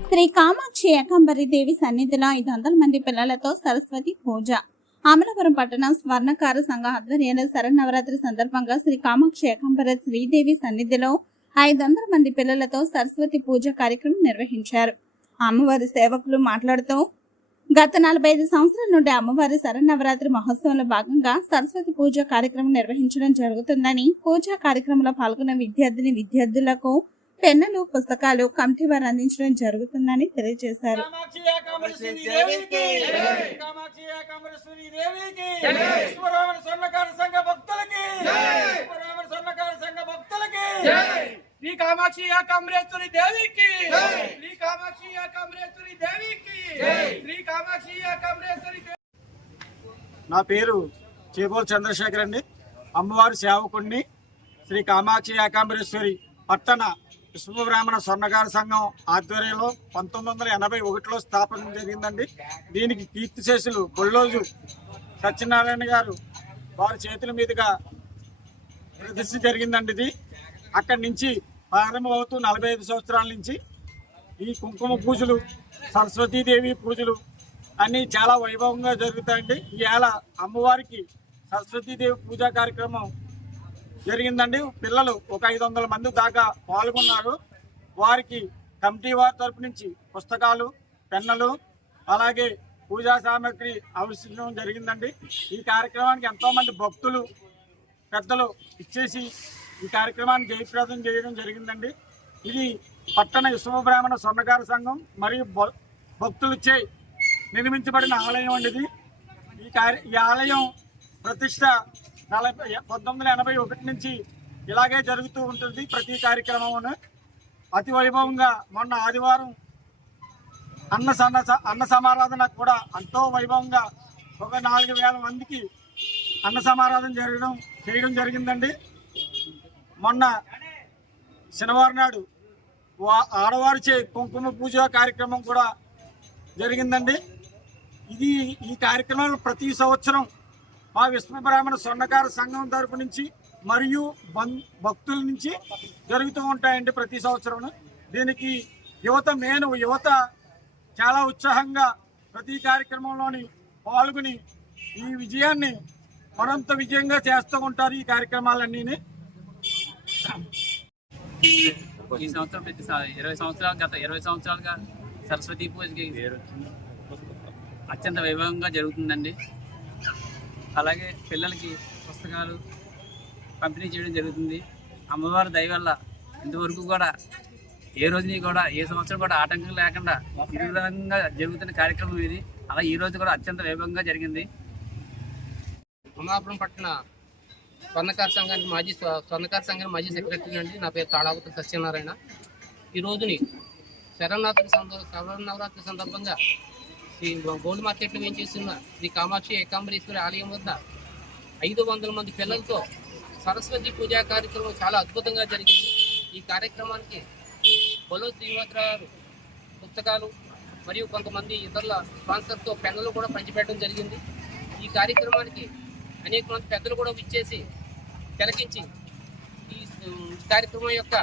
శ్రీ కామాక్షి ఏకాంబరి దేవి సన్నిధిలో ఐదు వందల మంది పిల్లలతో సరస్వతి పూజ. అమలపురం పట్టణం స్వర్ణకార సంఘ ఆధ్వర్యంలో శరన్నవరాత్రి సందర్భంగా శ్రీ కామాక్షి ఏకాంబరి శ్రీదేవి సన్నిధిలో ఐదు వందల మంది పిల్లలతో సరస్వతి పూజ కార్యక్రమం నిర్వహించారు. అమ్మవారి సేవకులు మాట్లాడుతూ గత నలభై ఐదు సంవత్సరాల నుండి అమ్మవారి శరన్నవరాత్రి మహోత్సవంలో భాగంగా సరస్వతి పూజ కార్యక్రమం నిర్వహించడం జరుగుతుందని పూజా కార్యక్రమంలో పాల్గొన్న విద్యార్థిని విద్యార్థులకు పెన్నులు పుస్తకాలు కమిటీ వారు అందించడం జరుగుతుందని తెలియజేశారు. కామాక్షి ఏకాంబరేశ్వరి దేవికి కామాక్షి ఏకాంబరేశ్వరి దేవికి విశ్వరామణ స్వర్ణకార సంఘ భక్తులకి. విశ్వరామణ స్వర్ణకార సంఘ భక్తులకి. శ్రీ కామాక్షి ఏకాంబరేశ్వరి దేవికి శ్రీ కామాక్షి ఏకాంబరేశ్వరి దేవికి శ్రీ కామాక్షి ఏకాంబరేశ్వరి నా పేరు చేబోల్ చంద్రశేఖర్ అండి. అమ్మవారి సేవకుడిని శ్రీ కామాక్షి ఏకాంబరేశ్వరి పట్టణ విశ్వబ్రాహ్మణ స్వర్ణకార సంఘం ఆధ్వర్యంలో పంతొమ్మిది వందల ఎనభై ఒకటిలో స్థాపన జరిగిందండి. దీనికి కీర్తిశేషులు బొల్లోజు సత్యనారాయణ గారు వారి చేతుల మీదుగా ప్రదర్శన జరిగిందండి ఇది. అక్కడి నుంచి ప్రారంభమవుతూ నలభై ఐదు సంవత్సరాల నుంచి ఈ కుంకుమ పూజలు సరస్వతీదేవి పూజలు అన్నీ చాలా వైభవంగా జరుగుతాయండి. ఈవేళ అమ్మవారికి సరస్వతీదేవి పూజా కార్యక్రమం జరిగిందండి. పిల్లలు ఒక ఐదు వందల మంది దాకా పాల్గొన్నారు. వారికి కమిటీ వారి తరపు నుంచి పుస్తకాలు పెన్నులు అలాగే పూజా సామాగ్రి ఆవిష్కరించడం జరిగిందండి. ఈ కార్యక్రమానికి ఎంతోమంది భక్తులు పెద్దలు ఇచ్చేసి ఈ కార్యక్రమాన్ని జయప్రదం చేయడం జరిగిందండి. ఇది పట్టణ విశ్వబ్రాహ్మణ స్వర్ణకార సంఘం మరియు భ- భక్తులచే నిర్మించబడిన ఆలయం అండి ఇది. ఈ కార్య ఈ ఆలయం ప్రతిష్ట నలభై పంతొమ్మిది ఎనభై ఒకటి నుంచి ఇలాగే జరుగుతూ ఉంటుంది ప్రతి కార్యక్రమం అతి వైభవంగా మొన్న ఆదివారం అన్న సన్న అన్న సమారాధన కూడా ఎంతో వైభవంగా ఒక నాలుగు వేల మందికి అన్న సమారాధన జరగడం చేయడం జరిగిందండి. మొన్న శనివారం నాడు వా- ఆడవారిచే కుంకుమ పూజ కార్యక్రమం కూడా జరిగిందండి. ఇది ఈ కార్యక్రమాలు ప్రతి సంవత్సరం మా విశ్వబ్రాహ్మణ స్వర్ణకార సంఘం తరపు నుంచి మరియు బం- భక్తుల నుంచి జరుగుతూ ఉంటాయండి ప్రతి సంవత్సరం దీనికి యువత మేను యువత చాలా ఉత్సాహంగా ప్రతి కార్యక్రమంలోని పాల్గొని ఈ విజయాన్ని మరింత విజయంగా చేస్తూ ఉంటారు ఈ కార్యక్రమాలన్నీ ఈ సంవత్సరం ప్రతి ఇరవై సంవత్సరాలు గత ఇరవై సంవత్సరాలుగా సరస్వతి పూజకి అత్యంత వైభవంగా జరుగుతుందండి. అలాగే పిల్లలకి పుస్తకాలు పంపిణీ చేయడం జరుగుతుంది. అమ్మవారి దయ వల్ల ఇంతవరకు కూడా ఏ రోజుని కూడా ఏ సంవత్సరం కూడా ఆటంకం లేకుండా విధంగా జరుగుతున్న కార్యక్రమం ఇది. అలా ఈ రోజు కూడా అత్యంత వైభవంగా జరిగింది. అమలాపురం పట్టణ స్వర్ణకార సంఘానికి మాజీ స్వ- స్వర్ణకార సంఘానికి మాజీ సెక్రటరీ అండి. నా పేరు తాళావతి సత్యనారాయణ. ఈ రోజుని శరణాత్రి సంద శరణవరాత్రి సందర్భంగా ఈ గోల్డ్ మార్కెట్లో వేయించేస్తున్న శ్రీ కామాక్షి ఏకాంబరేశ్వరి ఆలయం వద్ద ఐదు వందల మంది పిల్లలతో సరస్వతి పూజా కార్యక్రమం చాలా అద్భుతంగా జరిగింది. ఈ కార్యక్రమానికి బొలో శ్రీనివాసరావు పుస్తకాలు మరియు కొంతమంది ఇతరుల స్పాన్సర్తో పెన్నులు కూడా పంచిపెట్టడం జరిగింది. ఈ కార్యక్రమానికి అనేక మంది పెద్దలు కూడా విచ్చేసి తిలకించి ఈ కార్యక్రమం యొక్క